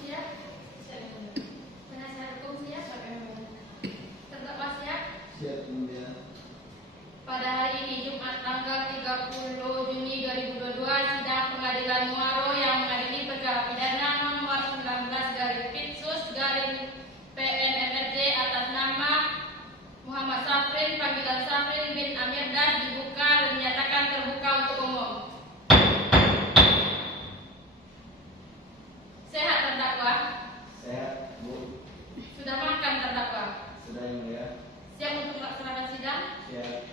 siap? Penasihat hukum siap? Terdakwa siap? Siap, Mulia. Pada hari ini Jumat tanggal 30 Juni 2022, sidang Pengadilan Muaro yang mengadili perkara pidana nomor 19/Pitsus/PNMRJ atas nama Muhammad Safrin panggilan Safrin bin Amir Das dibuka dan dinyatakan terbuka untuk umum. Sehat terdakwa? Sehat, Bu. Sudah makan terdakwa? Sudah, Yang Mulia. Siap untuk melaksanakan sidang? Siap.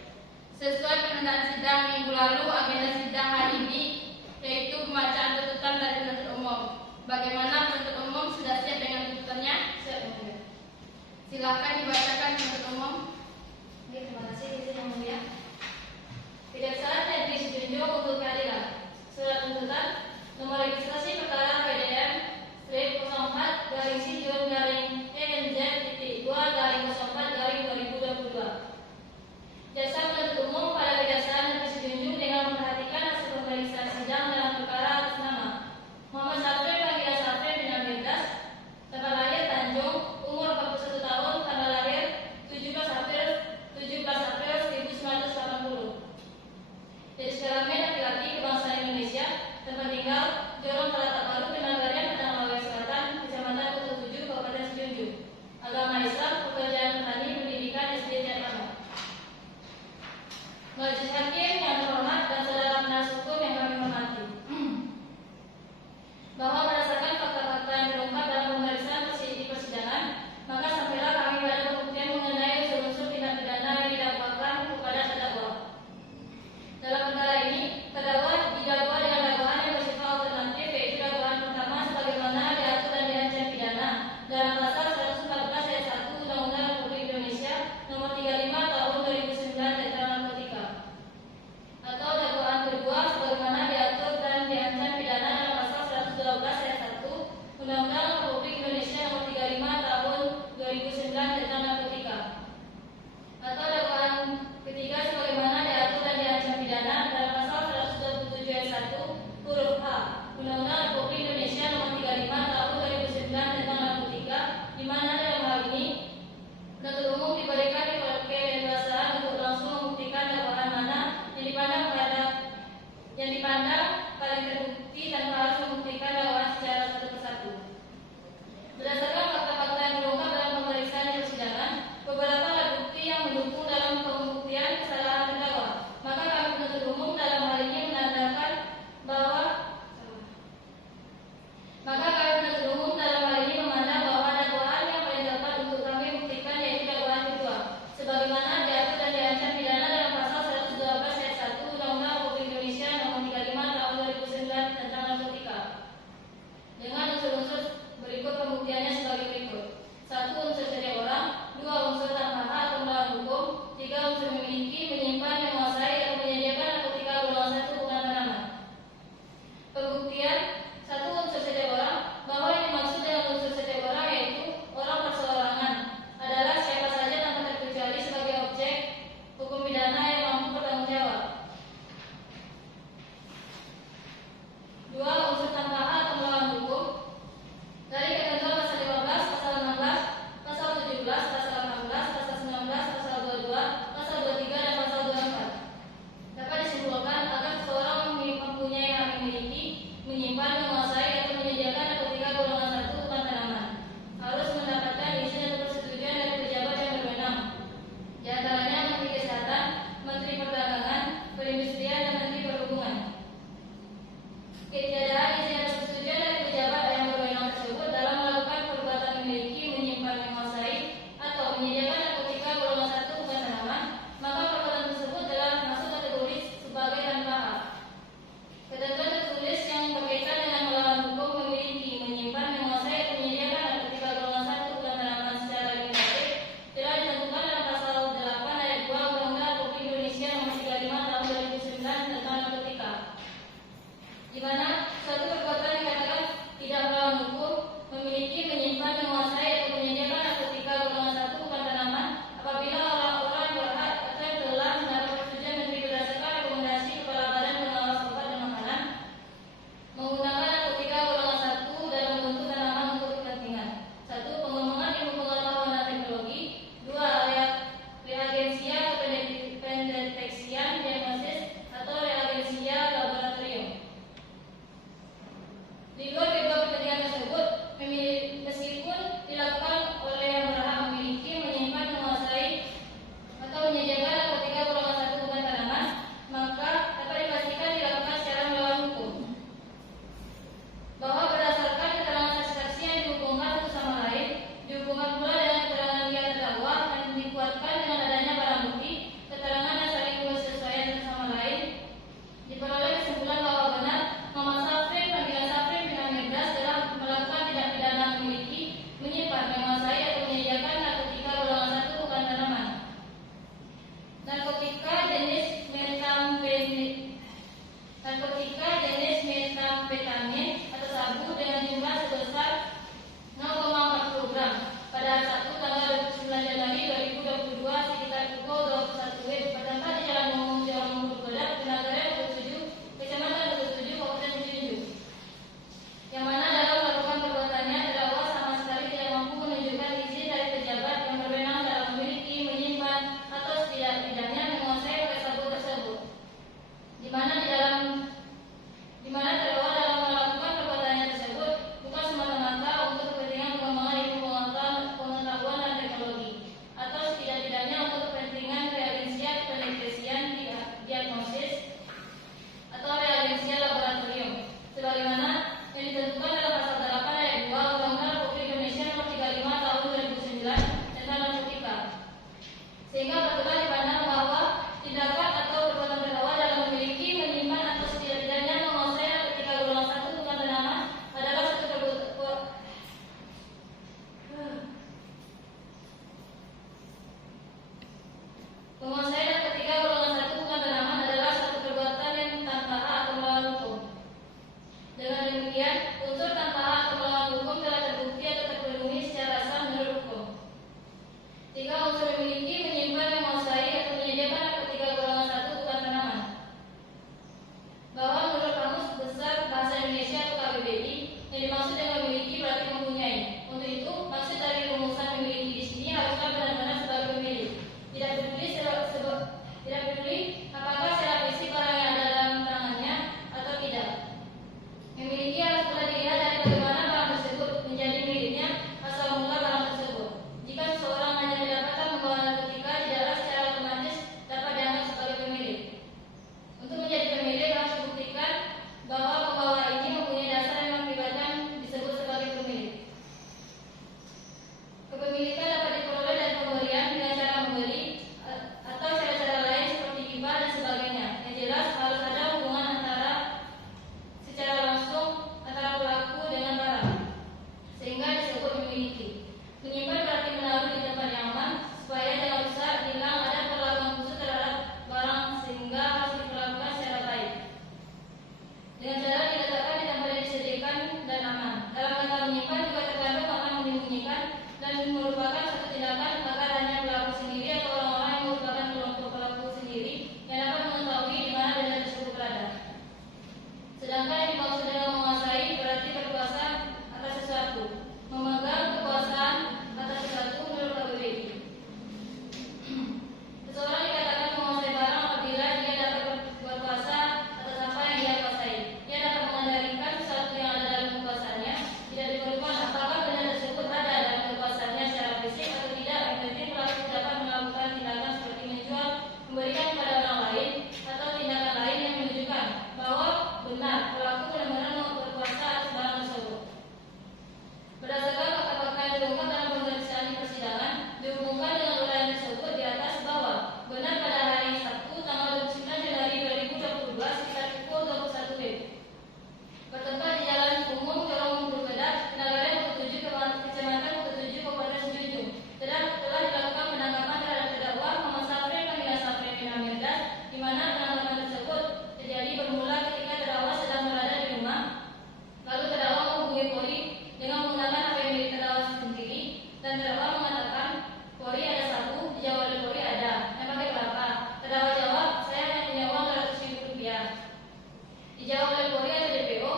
Sesuai penundaan sidang minggu lalu, agenda sidang hari ini yaitu pembacaan tuntutan dari penuntut umum. Bagaimana penuntut umum sudah siap dengan tuntutannya? Siap, Yang Mulia. Silakan dibacakan penuntut umum. Terima kasih, Yang Mulia. Tidak salah yang dijunjung untuk keadilan. Surat tuntutan nomor registrasi perkara PDM 04/ENZ-2/2022. Jaksa penuntut umum pada kejaksaan negeri Sejunjung dengan memperhatikan hasil pemeriksaan sidang dalam perkara atas nama Muhammad Safrin panggilan Safrin bin Amir Das, tanggal lahir Tanjung, umur 41 tahun, tanggal lahir 17 April 1980. Jenis kelamin laki-laki, kebangsaan Indonesia, tempat tinggal Jorong Talatak Baru, Kenagarian, Padang Melawi Selatan, Kecamatan Kutu 7, Kabupaten Sejunjung. Agama Islam, pekerjaan petani, pendidikan SD Jatama. Majelis Hakim yang terhormat dan saudara penasihat hukum yang kami hormati, bahwa berdasarkan fakta-fakta yang terungkap dalam pemeriksaan di persidangan, maka sampailah kami pada pembuktian mengenai unsur-unsur tindak pidana yang didakwakan kepada terdakwa. Dalam perkara ini, terdakwa didakwa dengan dakwaan yang bersifat alternatif, yaitu dakwaan pertama sebagaimana diatur dan diancam pidana dalam pasal 114 ayat 1 Undang-Undang Republik Indonesia Nomor 35 Tahun 2009 tentang narkotika, atau dakwaan kedua sebagaimana diatur dan diancam pidana dalam pasal 112 ayat 1 Undang-Undang Republik Indonesia Nomor 35 Tahun 2009 tentang narkotika, atau dakwaan ketiga sebagaimana diatur dan diancam pidana dalam pasal 127 ayat 1 huruf H Undang-Undang Republik Indonesia Nomor 35 Tahun 2009 tentang narkotika, di mana dalam hal ini penuntut umum diberikan keleluasaan untuk langsung membuktikan dakwaan mana yang dipandang paling terbukti tanpa harus membuktikan dakwaan secara satu persatu. Berdasarkan fakta-fakta yang terungkap dalam pemeriksaan di persidangan, beberapa alat bukti yang mendukung dalam pembuktian kesalahan terdakwa. Maka kami penuntut umum dalam hal ini menandakan bahwa memandang bahwa dakwaan yang paling tepat untuk kami buktikan yaitu dakwaan kedua, sebagaimana diatur dan diancam pidana dalam pasal 112 ayat 1 Undang-Undang Republik Indonesia Nomor 35 Tahun 2009 tentang narkotika, dengan unsur-unsur berikut pembuktiannya sebagai berikut: 1. Unsur setiap orang. 2. Unsur tanpa hak atau melawan hukum. 3. Unsur memiliki, menyimpan, menguasai atau menyediakan narkotika golongan 1 bukan tanaman. Pembuktian 1. Unsur setiap orang. Bahwa yang dimaksud dengan unsur setiap orang yaitu orang perseorangan adalah siapa saja tanpa terkecuali sebagai objek hukum pidana yang mampu bertanggung jawab. 2. Unsur tanpa hak atau melawan hukum. Dari ketentuan pasal 15, pasal 16, pasal 17, pasal 18, pasal 19, pasal 22, pasal 23, dan pasal 24 dapat disimpulkan agar seseorang mempunyai hak memiliki, menyimpan, menguasai atau menyediakan narkotika golongan 1 bukan tanaman harus mendapatkan izin atau persetujuan dari pejabat yang berwenang, di antaranya Menteri Kesehatan, Menteri Perdagangan, Perindustrian, dan Menteri Perhubungan. Ketiadaan izin atau persetujuan dari pejabat yang berwenang tersebut dalam melakukan perbuatan memiliki, menyimpan, menguasai atau menyediakan narkotika golongan 1 bukan tanaman, maka perbuatan tersebut telah masuk kategori sebagai tanpa hak. Ketentuan tertulis yang berkaitan dengan melawan hukum, memiliki, menyimpan, menguasai atau menyediakan narkotika golongan 1 bukan tanaman secara limitatif telah ditentukan dalam pasal 8 ayat 2 Undang-Undang Republik Indonesia Nomor 35 Tahun 2009 tentang narkotika, di mana suatu perbuatan dikatakan tidak melawan hukum, memiliki, menyimpan, menguasai atau menyediakan narkotika golongan 1 bukan tanaman apabila orang-orang yang berhak atau yang telah mendapat persetujuan menteri berdasarkan rekomendasi Kepala Badan Pengawas Obat dan Makanan menggunakan narkotika golongan 1 dalam bentuk tanaman bahwa menurut Kamus Besar Bahasa Indonesia atau KBBI, yang dimaksud dengan memiliki berarti mempunyai. Untuk itu, maksud dari rumusan memiliki di sini haruslah benar-benar sebagai pemilik. Tidak peduli apakah secara fisik barang yang ada dalam tangannya atau tidak. Memiliki harus pula dilihat dari bagaimana barang tersebut menjadi miliknya asal mula barang tersebut. Jika seseorang hanya kedapatan membawa narkotika, tidaklah secara otomatis dapat dianggap sebagai pemilik. Untuk menjadi pemilik harus dibuktikan bahwa pembawa ini mempunyai dasar yang mengakibatkan disebut sebagai pemilik. Kepemilikan dapat diperoleh dari pemberian dengan cara membeli atau cara-cara lain seperti hibah dan sebagainya. Yang jelas harus ada hubungan antara secara langsung antara pelaku dengan barang, sehingga disebut memiliki. Menyimpan berarti menaruh di tempat yang aman supaya jangan rusak, hilang, ada perlakuan khusus terhadap barang sehingga harus diperlakukan secara baik. Dengan cara diletakkan di tempat yang disediakan dan aman. Dalam kata menyimpan juga terkandung makna menyembunyikan dan merupakan satu tindakan agar hanya pelaku sendiri atau orang-orang yang merupakan kelompok pelaku sendiri yang dapat mengetahui di mana benda tersebut berada. Sedangkan yang dimaksud dengan menguasai berarti berkuasa atas sesuatu, memegang kekuasaan atas sesuatu menurut KBBI. Seseorang dikatakan menguasai barang apabila dia dapat berkuasa atas apa yang dia kuasai. Dia dapat mengendalikan sesuatu yang ada dalam kekuasaannya. Tidak diperlukan apakah benda tersebut ada dalam kekuasaannya secara fisik atau tidak. Yang penting pelaku dapat melakukan tindakan seperti menjual, memberikan kepada orang lain, atau tindakan lain yang menunjukkan bahwa benar pelaku benar-benar berkuasa atas barang tersebut. Berdasarkan fakta-fakta yang diungkap dalam pemeriksaan di persidangan, dihubungkan dengan uraian tersebut di atas bahwa benar pada hari Sabtu tanggal 29 Januari 2022 sekitar pukul 21 WIB bertempat di Jalan Umum Corong Purweda, Nagara Bukit 7, Kecamatan Bukit 7, Kabupaten Sejujung. Telah dilakukan penangkapan terhadap terdakwa Muhammad Safri panggilan Safri bin Amirdas, di mana penangkapan tersebut terjadi bermula ketika terdakwa sedang berada di rumah. Lalu terdakwa menghubungi Polri dengan menggunakan HP milik terdakwa sendiri, dan terdakwa mengatakan, "Polri ada sabu?" Dijawab oleh Polri, "Ada." "Yang pakai berapa?" Terdakwa jawab, "Saya hanya punya uang 200.000 rupiah." Dijawab oleh Polri atau DPO,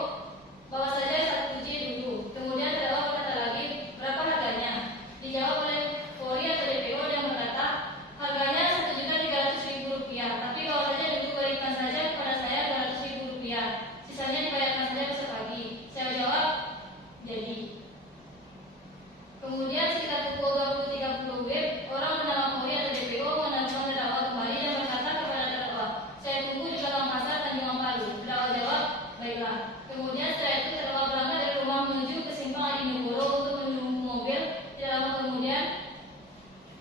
"Bawa saja 1 biji dulu." Kemudian terdakwa berkata lagi, "Berapa harganya?" Dijawab oleh Polri atau DPO yang berkata, "Harganya 1.300.000 rupiah, tapi bawa saja dulu, berikan saja kepada saya 200.000 rupiah. Sisanya dibayarkan saja besok pagi." Saya jawab, "Jadi." Kemudian sekitar pukul 20.30 WIB, orang bernama Polri atau DPO menelpon terdakwa kembali dan berkata kepada terdakwa, "Saya tunggu di belakang pasar Tanjung Ampadu." Terdakwa jawab, "Baiklah." Kemudian setelah itu terdakwa berangkat dari rumah menuju ke simpang Adi Negoro untuk menunggu mobil. Tidak lama kemudian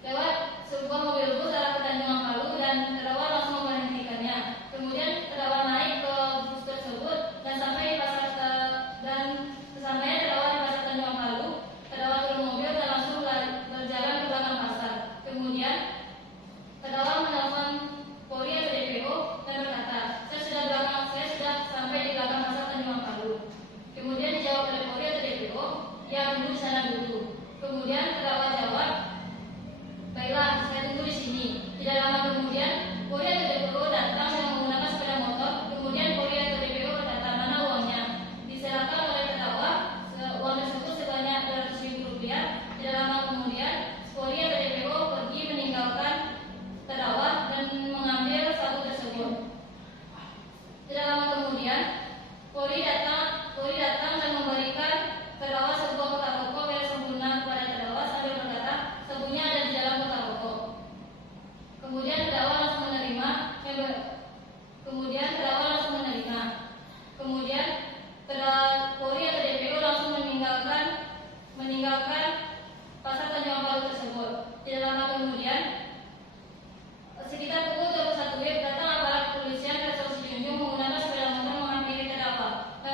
lewat sebuah mobil bus arah ke Tanjung Ampadu dan terdakwa langsung memberhentikannya. Kemudian terdakwa naik ke bus tersebut dan sampai di pasar dan kesampaian terdakwa di pasar Tanjung Ampadu, terdakwa turun mobil dan langsung berjalan ke belakang pasar. Kemudian terdakwa menelpon Polri atau DPO dan berkata, saya sudah sampai di belakang pasar Tanjung Ampadu." Kemudian dijawab oleh Polri atau DPO, "Ya, tunggu di sana dulu." Kemudian terdakwa jawab, "Baiklah, saya tunggu di sini." Tidak lama kemudian Polri atau DPO datang dengan menggunakan sepeda motor. Kemudian Polri atau DPO berkata, "Mana uangnya?" Diserahkan oleh terdakwa uang tersebut sebanyak 200.000 rupiah. Tidak lama kemudian Polri atau DPO pergi meninggalkan terdakwa dan mengambil sabu tersebut. Tidak lama kemudian Polri datang dan memberikan terdakwa sebuah kotak rokok yang sempurna kepada terdakwa sambil berkata, "Sabunya ada di dalam kotak rokok." Kemudian terdakwa langsung menerima. Kemudian Polri atau DPO langsung meninggalkan pasar Tanjung Ampadu tersebut. Tidak lama kemudian, sekitar pukul 21 WIB, datang aparat kepolisian Resort Sejujung menggunakan sepeda motor menghampiri terdakwa dan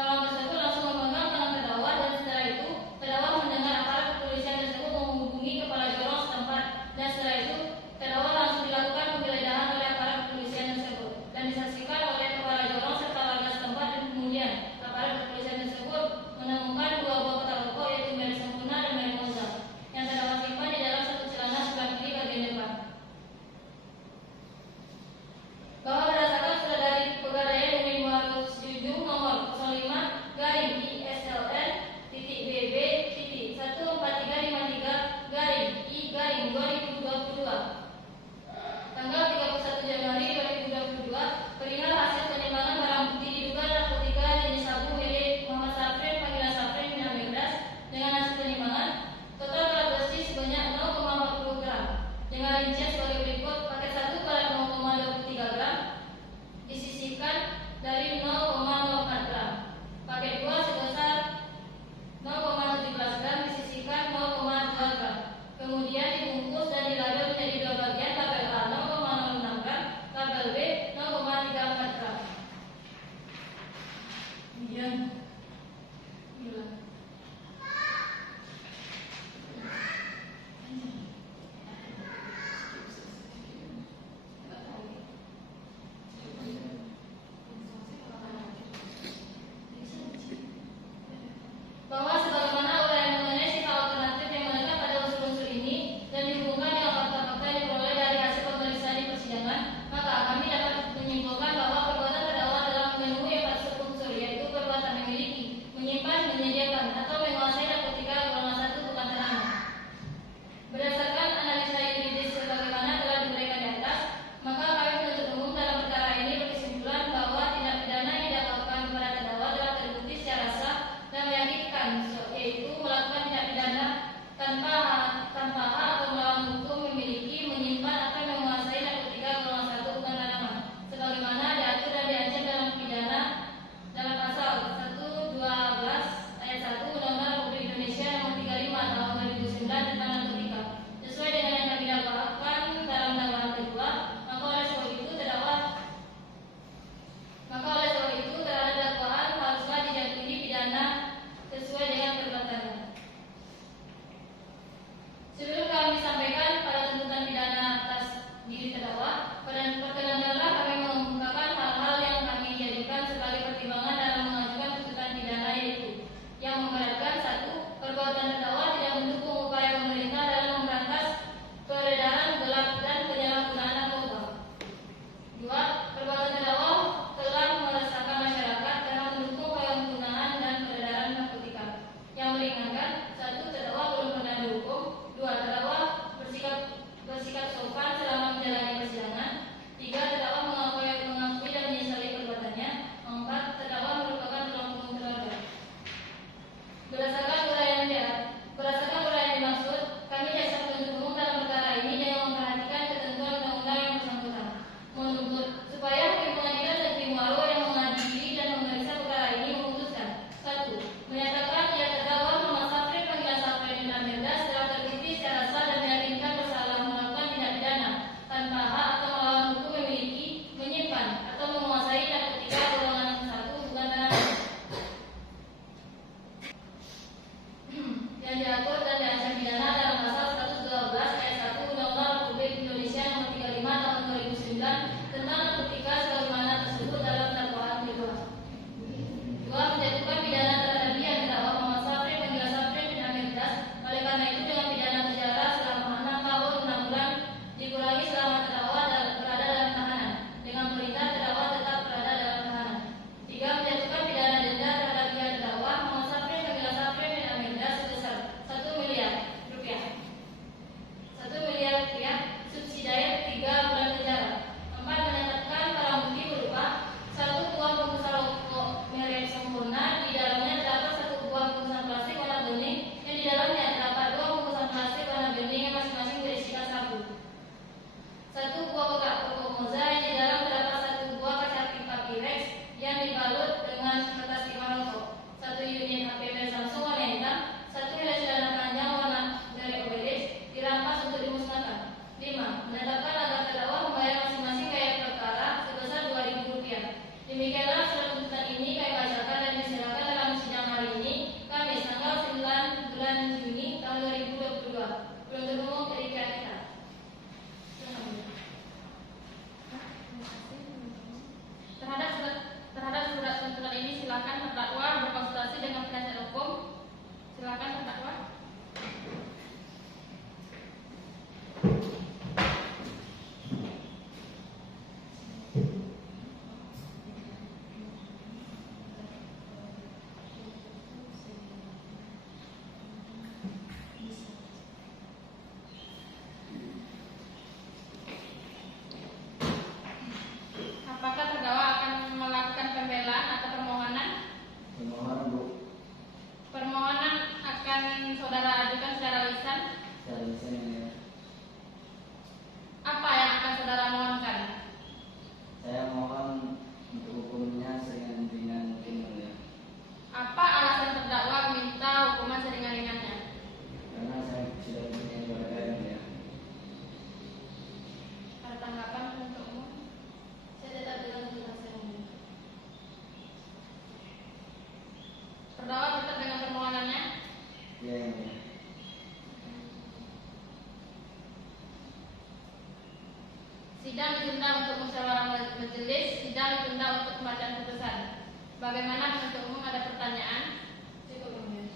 majelis sidang ditunda untuk pembacaan putusan. Bagaimana penuntut umum, ada pertanyaan? Cukup Yang Mulia.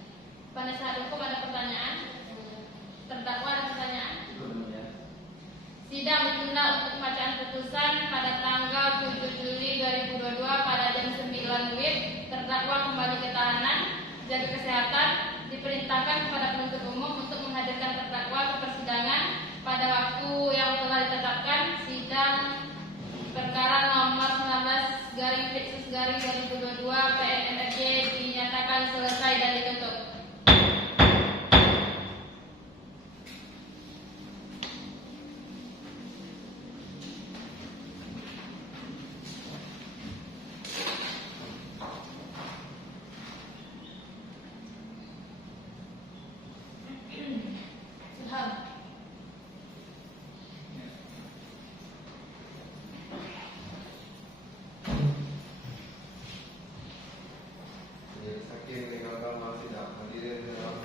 Penasihat hukum ada pertanyaan? Terdakwa ada pertanyaan? Cukup Yang Mulia. Sidang ditunda untuk pembacaan putusan pada tanggal 7 Juli 2022 pada jam 9 WIB. Terdakwa kembali ke tahanan, jaga kesehatan, diperintahkan kepada penuntut umum untuk menghadirkan terdakwa ke persidangan pada waktu yang telah ditetapkan. Sidang perkara nomor 19/2022 PNRJ dinyatakan selesai dan ditutup. Ilham. Majelis Hakim meninggalkan sidang. Hadirin yang